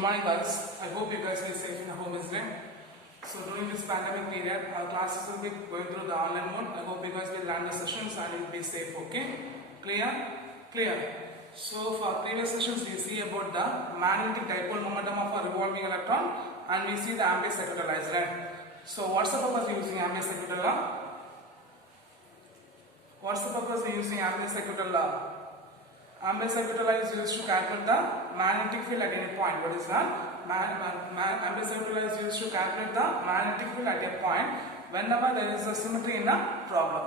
morning guys. I hope you guys are safe in the home Israel. So during this pandemic period, our classes will be going through the online mode. I hope you guys will learn the sessions and will be safe. Okay? Clear? Clear. So for previous sessions we see about the magnetic dipole momentum of a revolving electron and we see the ambient circular law. Right? So what's the purpose of using ambient circular law? What's the purpose of using ambient circular law? Ambient circular law is used to calculate the magnetic field at any point. What is that? Ambient circular law is used to calculate the magnetic field at a point whenever there is a symmetry in a problem.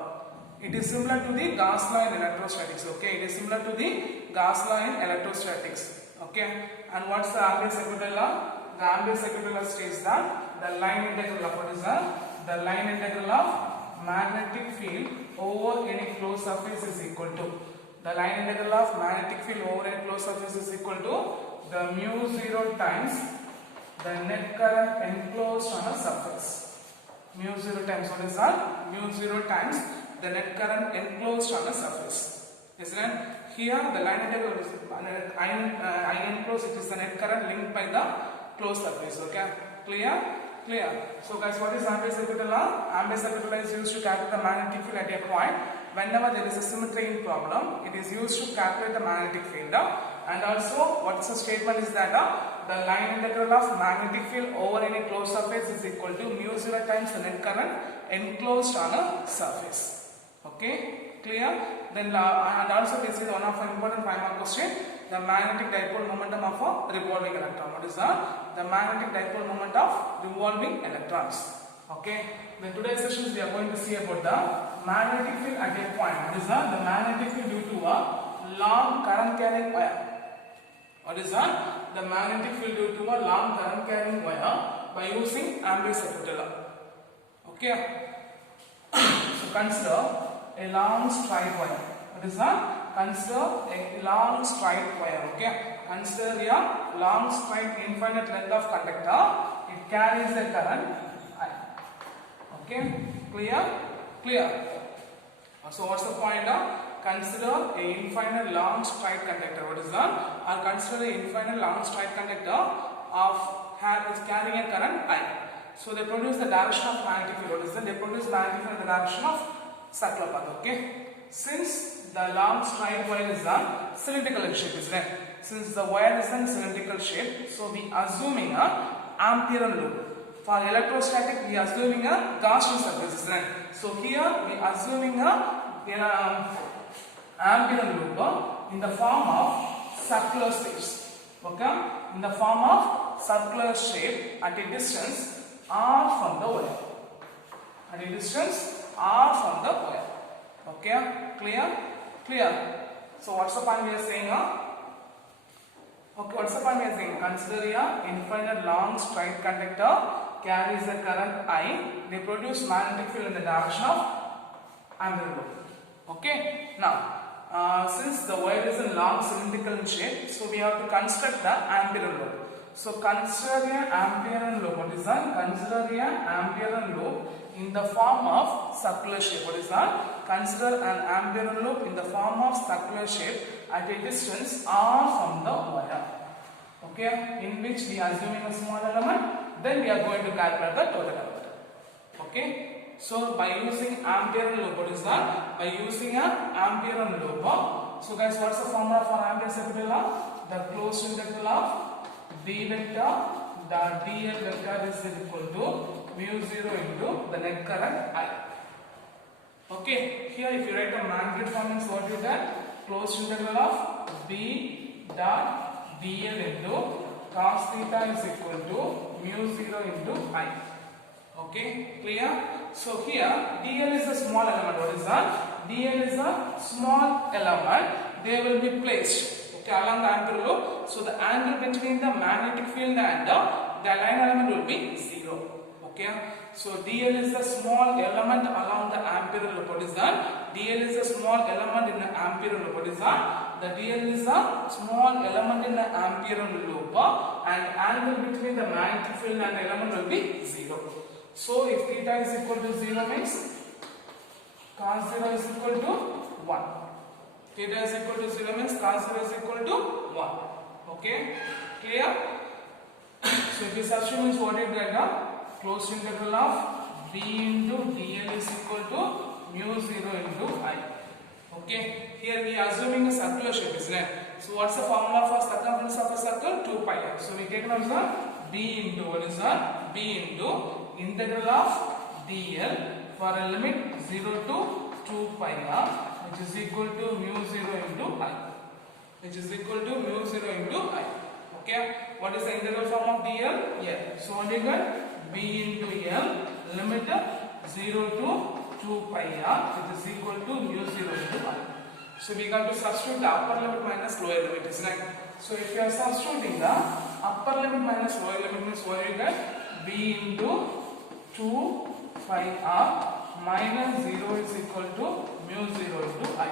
It is similar to the Gauss law in electrostatics. Okay, it is similar to the Gauss law in electrostatics. Okay, and what's the ambient circular law? The ambient circular law states that the line integral of what is that? The line integral of magnetic field over any closed surface is equal to. The line integral of magnetic field over a closed surface is equal to the mu0 times the net current enclosed on a surface. Mu0 times what is that? Mu0 times the net current enclosed on a surface. Isn't it? Here the line integral is I enclosed, it is the net current linked by the closed surface. Okay? Clear? Clear. So guys, what is ambient circular law? Ambient circular law is used to calculate the magnetic field at a point. Whenever there is a symmetry in problem, it is used to calculate the magnetic field. And also, what is the statement is that the line integral of magnetic field over any closed surface is equal to mu0 times the net current enclosed on a surface. Okay, clear? Then and also this is one of the important 5-mark question. The magnetic dipole momentum of a revolving electron. What is that? The magnetic dipole moment of revolving electrons. Okay. In today's sessions we are going to see about the magnetic field at a point. What is that? The magnetic field due to a long current carrying wire. What is that? The magnetic field due to a long current carrying wire by using ambient circular law. Okay. So consider a long straight wire. What is that? Consider a long straight wire. Okay. Consider a long straight infinite length of conductor. It carries a current I. Okay. Clear? Clear. So what's the point? Consider a infinite long straight conductor. What is that? Or consider a infinite long straight conductor is carrying a current I. So they produce the direction of magnetic field. What is that? They produce magnetic field in the direction of circular path. Okay. Since the long straight wire is a cylindrical in shape, isn't it? Since the wire is in cylindrical shape, so we assuming a Ampere loop. For electrostatic, we are assuming a Gaussian surface, isn't it? So here we are assuming a Ampere loop in the form of circular shapes. Okay? In the form of circular shape at a distance r from the wire. At a distance r from the wire. Okay? Clear? Clear. So what's the point we are saying? Okay, what's the point we are saying? Consider a infinite long straight conductor carries a current I. They produce magnetic field in the direction of Ampere loop. Okay. Now, since the wire is in long cylindrical in shape, so we have to construct the Ampere loop. So consider an Ampere loop. What is that? Consider an Ampere loop in the form of circular shape. What is that? Consider an Ampere loop in the form of circular shape at a distance r from the wire. Okay, in which we are assuming a small element, then we are going to calculate the total element. Okay, so by using Ampere loop, what is that? By using an Ampere loop. So guys, what's the formula for ambient circular law? The closed integral of d vector dot dl vector is equal to mu0 into the net current I. Okay, here if you write a magnetic form, means what you get? Closed integral of b dot dl into cos theta is equal to mu0 into I. Okay, clear? So here dl is a small element. What is that? dl is a small element. They will be placed along the Ampere loop. So the angle between the magnetic field and the line element will be 0. Okay. So dl is the small element along the Ampere loop. What is that? dl is a small element in the Ampere loop. What is that? The dl is a small element in the Ampere loop and angle between the magnetic field and element will be 0. So if theta is equal to 0 means cos 0 is equal to 1. Theta is equal to 0 means cos 0 is equal to 1. Okay, clear? So if you substitute means what is that? Closed integral of b into dl is equal to mu 0 into I. Okay, here we are assuming a circular shape, isn't it? So what's the formula for circumference of a circle? 2 pi r. So we take as b into what is that? B into integral of dl for a limit 0 to 2 pi r, which is equal to mu 0 into I. Which is equal to mu 0 into I. Okay, what is the integral form of dl? Yeah. So what is that? B into L limit 0 to 2 pi r, which is equal to mu 0 into I. So we got to substitute the upper limit minus lower limit, isn't it? So if you are substituting the upper limit minus lower limit means what you get? B into 2 pi r minus 0 is equal to mu 0 into I.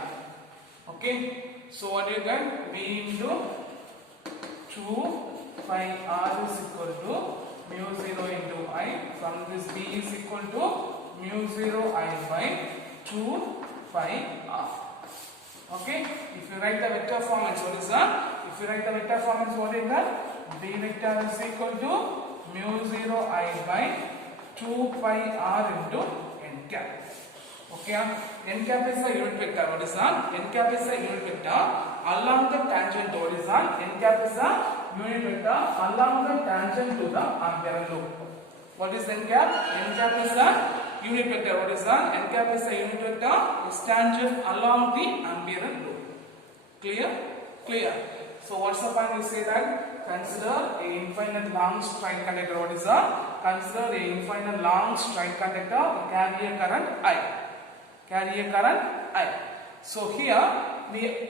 Okay, so what you get? B into 2 pi r is equal to mu 0 into I. From this b is equal to mu 0 I by 2 pi r. Okay, if you write the vector form, what is that? If you write the vector form, what is that? B vector is equal to mu 0 I by 2 pi r into n cap. Okay, n cap is the unit vector. What is that? N cap is the unit vector along the tangent. What is that? N cap is the unit vector along the tangent to the ampere loop. What is n cap? N cap is the unit vector. What is that? N cap is the unit vector is tangent along the ampere loop. Clear? Clear. So what's the point? We say that consider a infinite long straight conductor. What is that? Consider a infinite long straight conductor carry a current I. Carry a current I. So here we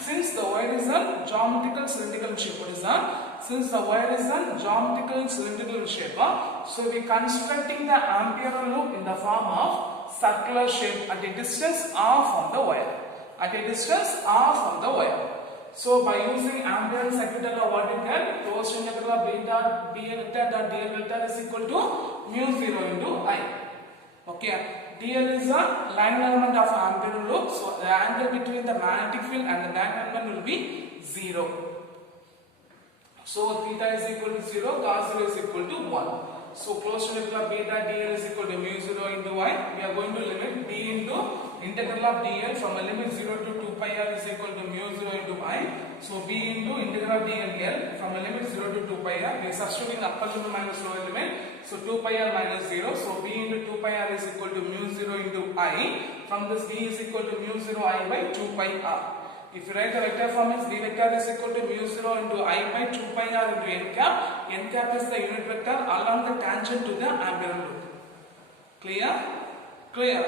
since the wire is a geometrical cylindrical shape. What is that? Since the wire is a geometrical cylindrical shape, so we constructing the ampere loop in the form of circular shape at a distance r from the wire. At a distance r from the wire. So by using ampere circuit law, what you get? Closed integral of beta d vector dot dl vector is equal to mu 0 into I. Okay. dl is a line element of ampere loop. So the angle between the magnetic field and the diamond element will be 0. So theta is equal to 0, cos 0 is equal to 1. So closed integral of beta dl is equal to mu 0 into I. We are going to limit b into integral of dl from a limit 0 to 2 pi r is equal to mu 0 into I. So b into integral of dl from a limit 0 to 2 pi r. We are substituting upper limit minus lower limit. So 2 pi r minus 0. So b into 2 pi r is equal to mu 0 into I. From this b is equal to mu 0 I by 2 pi r. If you write the vector form as b vector is equal to mu 0 into I by 2 pi r into n cap. N cap is the unit vector along the tangent to the ampere loop. Clear? Clear?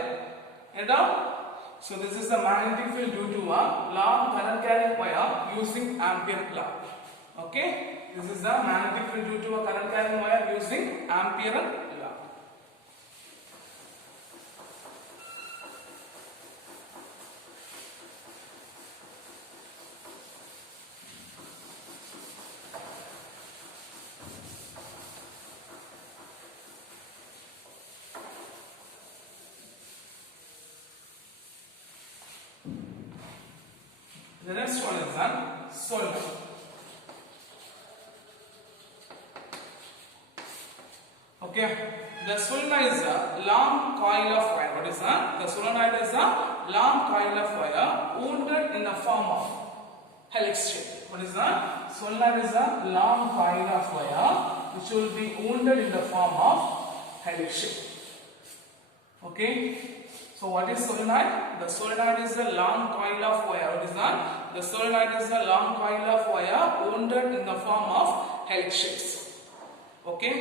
Head up? So this is the magnetic field due to a long current carrying wire using ampere law. Okay? This is the magnetic field due to a current carrying wire using ampere law. The next one is a solenoid. Okay, the solenoid is a long coil of wire. What is that? The solenoid is a long coil of wire wounded in the form of helix shape. What is that? Solenoid is a long coil of wire which will be wounded in the form of helix shape. Okay. So what is solenoid? The solenoid is a long coil of wire. What is that? The solenoid is a long coil of wire wounded in the form of helix shapes. Okay.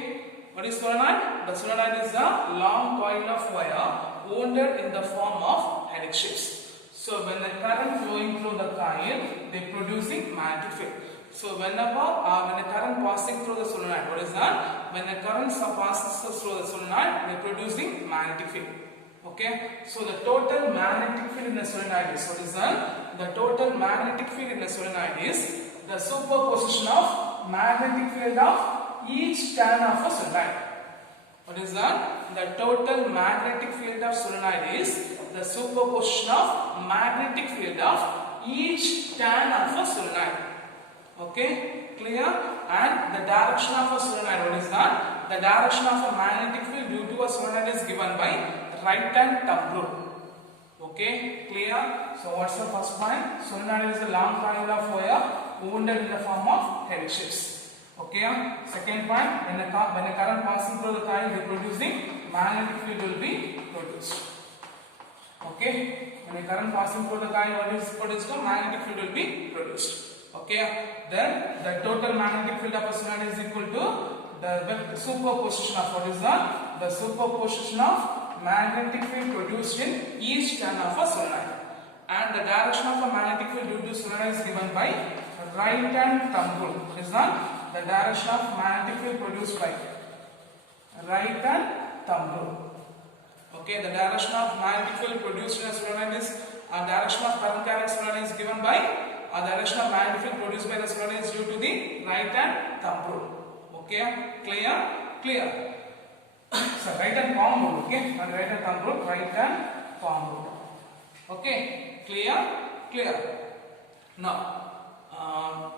What is solenoid? The solenoid is a long coil of wire wounded in the form of helix shapes. So when the current flowing through the coil, they producing magnetic field. So whenever when the current passing through the solenoid, what is that? When the current passes through the solenoid, they producing magnetic field. Okay, so the total magnetic field in the solenoid is, what is that? The total magnetic field in the solenoid is the superposition of magnetic field of each turn of a solenoid. What is that? The total magnetic field of solenoid is the superposition of magnetic field of each turn of a solenoid. Okay. clear. And the direction of a solenoid, what is that? The direction of a magnetic field due to a solenoid is given by right hand thumb rule. Okay, clear. So what's the first point? Solenoid is a long coil of wire wounded in the form of heavy shifts. Okay. Second point, when a current passing through the coil is producing, magnetic field will be produced. Okay, when a current passing through the coil, what is produced? Magnetic field will be produced. Okay, then the total magnetic field of a solenoid is equal to the superposition of what is that? The superposition of magnetic field produced in each turn of a solenoid. And the direction of a magnetic field due to solenoid is given by right hand thumb rule. What is that? The direction of magnetic field produced by right hand thumb rule. Okay, the direction of magnetic field produced in a solenoid is direction of current carrying solenoid is given by direction of magnetic field produced by the solenoid is due to the right hand thumb rule. Okay, clear? Clear. So right hand palm rule. Okay, and right hand thumb rule, right hand palm rule. Okay, clear? Clear. Now,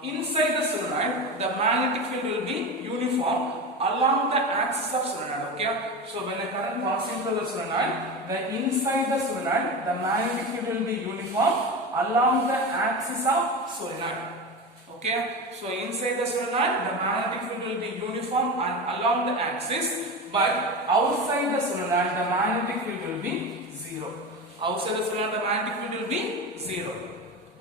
inside the solenoid, the magnetic field will be uniform along the axis of solenoid. Okay, so when a current passing through the solenoid, the inside the solenoid, the magnetic field will be uniform along the axis of solenoid. Okay, so inside the solenoid, the magnetic field will be uniform and along the axis, but outside the solenoid, the magnetic field will be zero. Outside the solenoid, the magnetic field will be zero.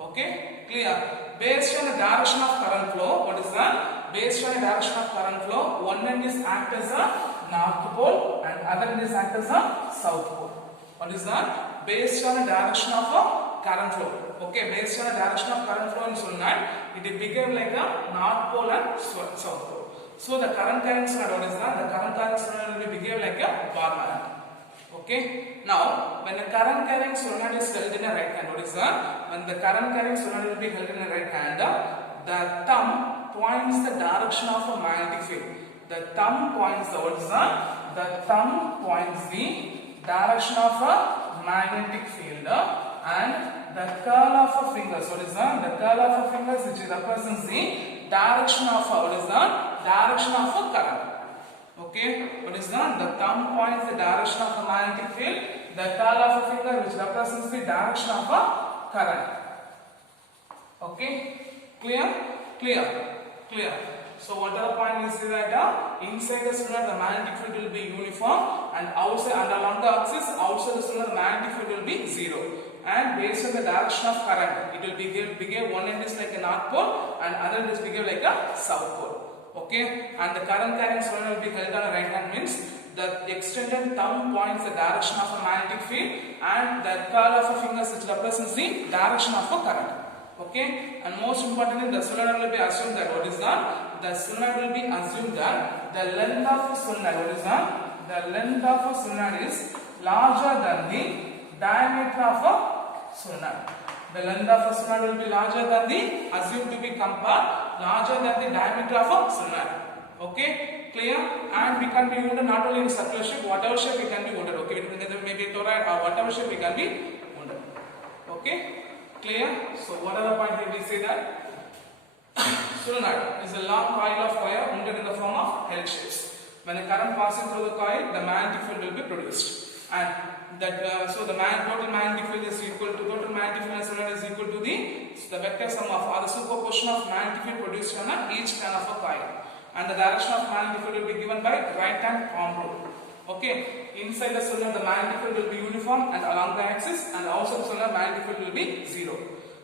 Okay, clear? Based on the direction of current flow, what is that? Based on the direction of current flow, one end is act as a north pole and other end is act as a south pole. What is that? Based on the direction of a current flow. Okay, based on the direction of current flow in solenoid, it will become like a north pole and south pole. So the current carrying solenoid, what is that? The current carrying solenoid will behave like a bar magnet. Okay, now when the current carrying solenoid is held in a right hand, what is that? When the current carrying solenoid will be held in a right hand, the thumb points the direction of a magnetic field. The thumb points the, what is that? The thumb points the direction of a magnetic field, and the curl of a fingers, what is that? The curl of a fingers which represents the direction of a, what is that? Direction of a current. Okay, what is that? The thumb points the direction of a magnetic field, the curl of a finger which represents the direction of a current. Okay, clear? Clear? Clear. So what are the point is that inside the solenoid the magnetic field will be uniform, and outside and along the axis outside the solenoid the magnetic field will be zero. And based on the direction of current, it will behave one end is like a north pole and other end is behave like a south pole. Okay, and the current carrying solenoid will be held on the right hand, means the extended thumb points the direction of a magnetic field and the curl of a fingers which represents the direction of a current. Okay, and most importantly, the solenoid will be assumed that, what is that? The solenoid will be assumed that the length of a solenoid, what is that? The length of a solenoid is larger than the diameter of a solenoid. The length of a solenoid will be larger than the, assumed to be compared, larger than the diameter of a solenoid. Okay, clear? And we can be wounded not only in circular shape, whatever shape we can be wounded. Okay, maybe toroid or whatever shape we can be wounded. Okay, clear? So what are the point here? We say that solenoid is a long coil of wire wounded in the form of L shapes. When a current passing through the coil, the magnetic field will be produced, and that so the total magnetic field is equal to total magnetic field in solenoid is equal to the vector sum of or the superposition of magnetic field produced on each turn of a coil, and the direction of magnetic field will be given by right hand palm rule. Okay, inside the solenoid the magnetic field will be uniform and along the axis, and outside the solenoid magnetic field will be zero.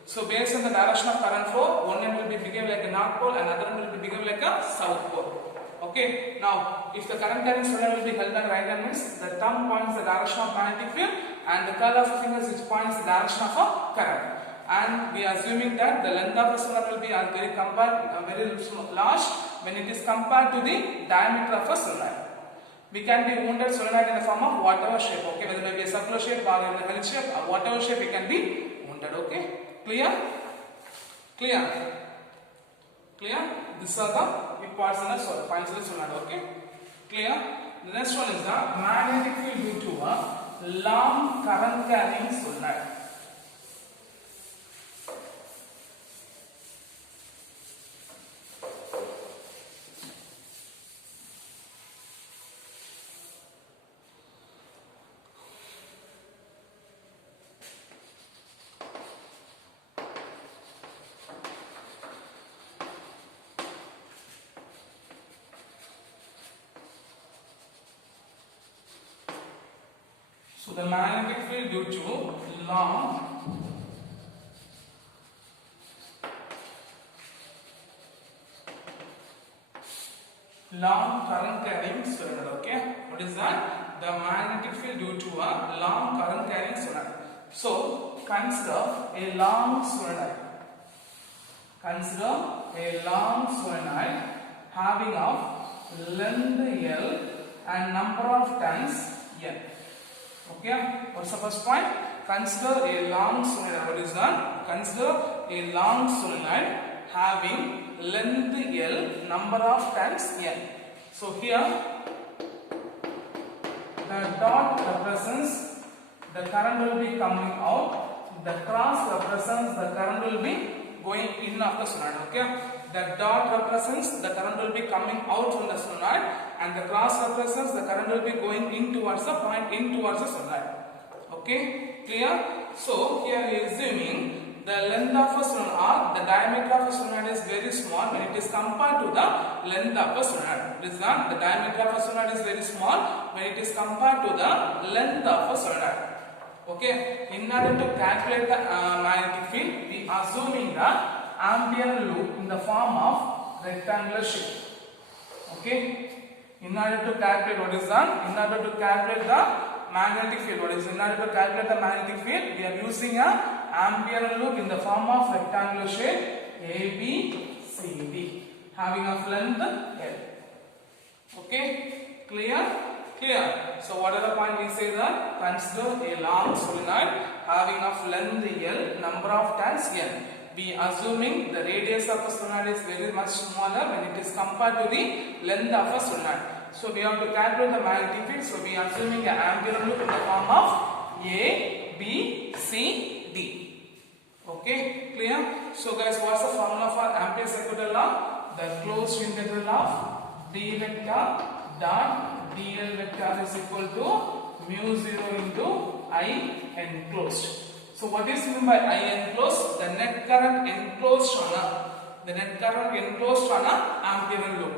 So based on the direction of current flow, one end will be behave like a north pole and other end will be behave like a south pole. Okay, now if the current carrying solenoid will be held on right hand, means the thumb points the direction of magnetic field and the curl of the fingers which points the direction of a current. And we are assuming that the length of the solenoid will be very large when it is compared to the diameter of a solenoid. We can be wounded solenoid in the form of whatever shape. Okay, whether it may be a circular shape or in a L shape or whatever shape we can be wounded. Okay, clear? Clear? Clear? These are the points in the solenoid. Okay, clear? The next one is the magnetic field due to a long current carrying solenoid. So the magnetic field due to long current carrying solenoid. Okay, what is that? The magnetic field due to a long current carrying solenoid. So consider a long solenoid. Consider a long solenoid having of length L and number of turns N. Okay, what's the first point? Consider a long solenoid. What is that? Consider a long solenoid having length L, number of turns N. So here the dot represents the current will be coming out, the cross represents the current will be going in of the solenoid. Okay, the dot represents the current will be coming out from the solenoid, and the cross represents the current will be going in towards the point, in towards the solenoid. Okay, clear? So here we are assuming the length of a solenoid or the diameter of a solenoid is very small when it is compared to the length of a solenoid. It is not, the diameter of a solenoid is very small when it is compared to the length of a solenoid. Okay, in order to calculate the magnetic field, we are assuming the Ampere loop in the form of rectangular shape. Okay, in order to calculate what is that? In order to calculate the magnetic field, what is in order to calculate the magnetic field, we are using a Ampere loop in the form of rectangular shape ABCD having of length L. Okay, clear? Clear. So what are the point we say that? Consider a long solenoid having of length L, number of turns N. We assuming the radius of a solenoid is very much smaller when it is compared to the length of a solenoid. So we have to calculate the magnetic field. So we are assuming an Ampere loop in the form of A, B, C, D. Okay, clear? So guys, what's the formula for Ampere's circular law? The closed integral of B vector dot dl vector is equal to mu 0 into I enclosed. So what is meant by I enclosed? The net current enclosed on a Ampere loop.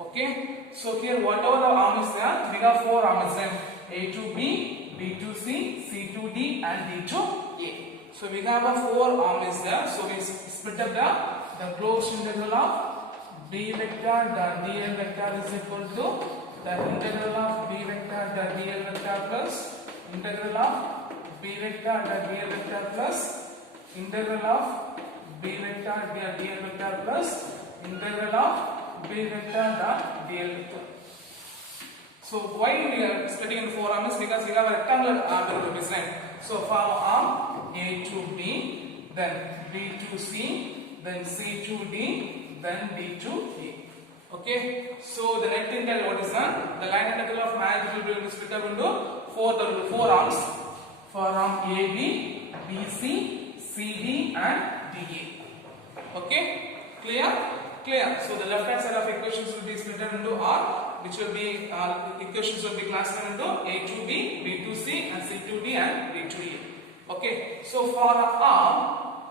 Okay, so here whatever the arm is there, we have four arms then A to B, B to C, C to D and D to A. So we have a four arms there. So we split up the closed integral of B vector dot dl vector is equal to the integral of B vector dot dl vector plus integral of B vector dot dl vector plus integral of B vector dot dl vector plus integral of B vector dot dl vector. So why we are splitting in four arms? Because we have a rectangular Ampere loop design. So from arm A to B, then B to C, then C to D, then D to A. Okay. So the net integral what is that? The line integral of magnetic field will be split up into four arms. For arm AB, BC, CD and DA. Okay. Clear? Clear. So the left hand side of equations will be split up into R, which will be equations will be classified into A to B, B to C and C to D and D to A. Okay. So for R,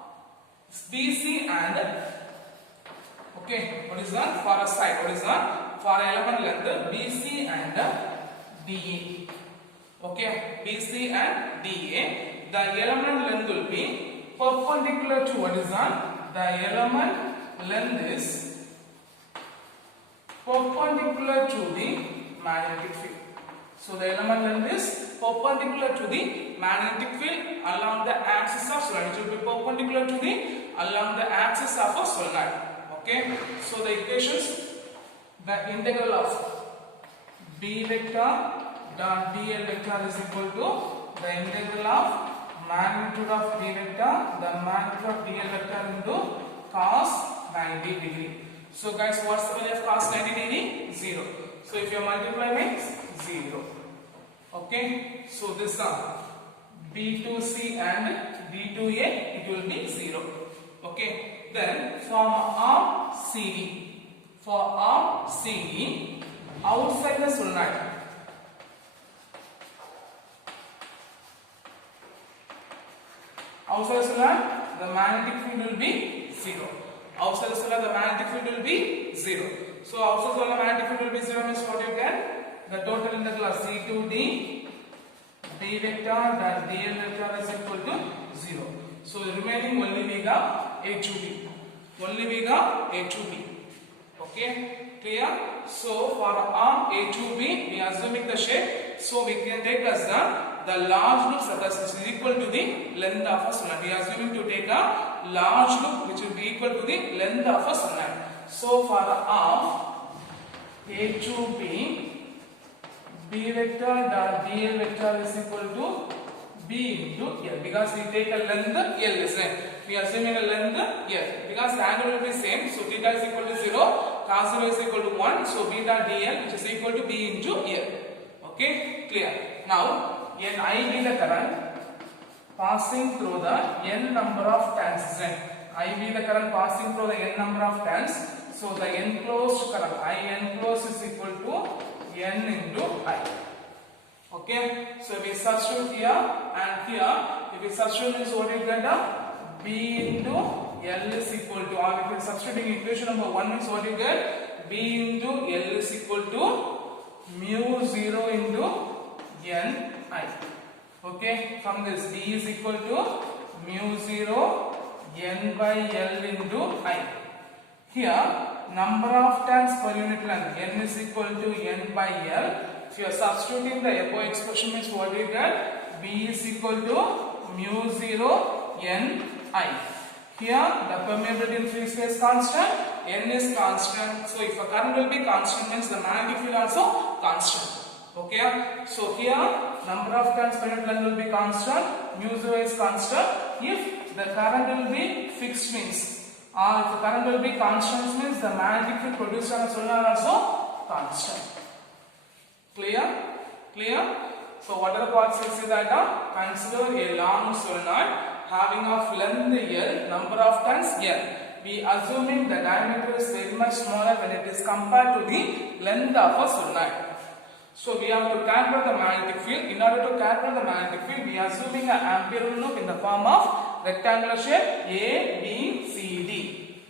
BC and okay, what is that? For a side, what is that? For element length BC and DA. Okay, BC and DA. The element length will be perpendicular to what is that? The element length is perpendicular to the magnetic field. So the element length is perpendicular to the magnetic field along the axis of solenoid. It will be perpendicular to the along the axis of a solenoid. Okay. So the equations, the integral of B vector dot dl vector is equal to the integral of magnitude of B vector, the magnitude of dl vector into cos 90 degree. So guys, what's the value of cos 90 degree? 0. So if you multiply means 0. Okay. So this sum B to C and D to A, it will be 0. Okay. Then from arm CD, for arm CD outside the solenoid, outside the solenoid, the magnetic field will be 0. Outside the solenoid, the magnetic field will be 0. So outside the solenoid, magnetic field will be 0 means what you get? The total integral of C to D, B vector dot dl vector is equal to 0. So remaining only we got A to B. Only we got A to B. Okay, clear? So for arm A to B, we are assuming the shape. So we can take as the large loop surface which is equal to the length of a solenoid. We are assuming to take a large loop which will be equal to the length of a solenoid. So for the arm A to B, B vector dot dl vector is equal to B into L, because we take a length L, isn't it? We are assuming a length L because the angle will be same. So theta is equal to 0, cos 0 is equal to 1. So beta dl which is equal to B into L. Okay, clear? Now, n I be the current passing through the n number of turns, isn't it? I be the current passing through the n number of turns. So the enclosed current I enclosed is equal to n into I. Okay, so we substitute here and here. If we substitute this, what you get? B into L is equal to, or if you substitute in equation number 1 means what you get? B into L is equal to mu 0 into n I. Okay, from this B is equal to mu 0 n by L into I. Here number of turns per unit length, n is equal to n by L. If you are substituting the above expression means what you get? B is equal to mu 0 n I. Here the permeability in free space constant, n is constant. So if a current will be constant means the magnetic field also constant. Okay. So here number of turns per unit length will be constant, mu 0 is constant. If the current will be fixed means, or if the current will be constant means the magnetic field produced on a solenoid also constant. Clear? Clear? So what are the parts we see that? Consider a long solenoid having of length L, number of turns L. We assuming the diameter is very much smaller when it is compared to the length of a solenoid. So we have to calculate the magnetic field. In order to calculate the magnetic field, we are assuming an ampere loop in the form of rectangular shape A, B, C, D.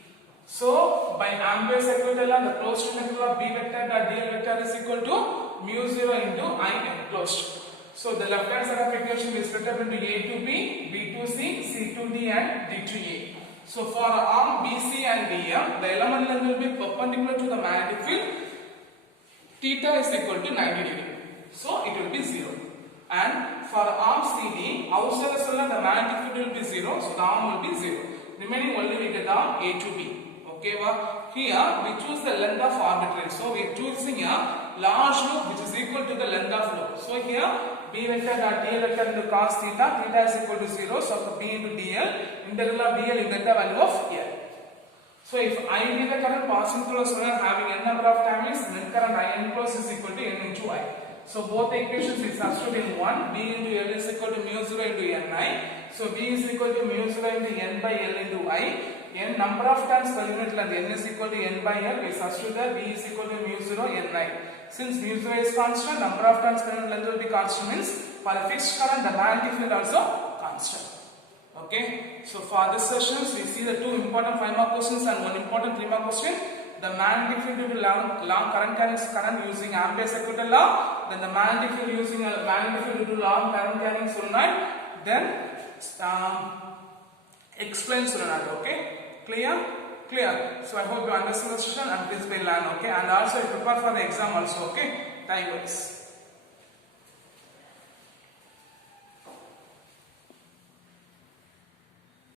So by ampere circular law, the closed integral of B vector dot dl vector is equal to mu 0 into I enclosed. So the left hand side of equation is split up into A to B, B to C, C to D and D to A. So for arm BC and DM, the element length will be perpendicular to the magnetic field. Theta is equal to 90 degree. So it will be 0. And for arm CD, outside the solenoid the magnetic field will be 0. So the arm will be 0. Remaining only we get the arm A to B. Okay, well, here we choose the length of arbitrary. So we are choosing a large loop which is equal to the length of loop. So here B vector dot dl vector into cos theta, theta is equal to 0. So for B into dl, integral of dl, you get the value of L. So if I be the current passing through a solenoid having n number of times, net current I enclosed is equal to n into I. So both the equations we substitute in one. B into L is equal to mu 0 into ni. So B is equal to mu 0 into n by L into I. N number of turns per unit length, n is equal to n by L. We substitute that B is equal to mu 0 ni. Since mu 0 is constant, number of turns per unit length will be constant means for a fixed current the magnetic field also constant. Okay. So for this sessions we see the two important 5 mark questions and one important 3 mark question. The magnetic field due to long current carrying current using ampere circuit law. Then the magnetic field using a magnetic field due to long current carrying solenoid. Then explain solenoid. Okay. Clear? Clear. So I hope you understand the session and please be learn. Okay. And also prepare for the exam also. Okay. Time waits.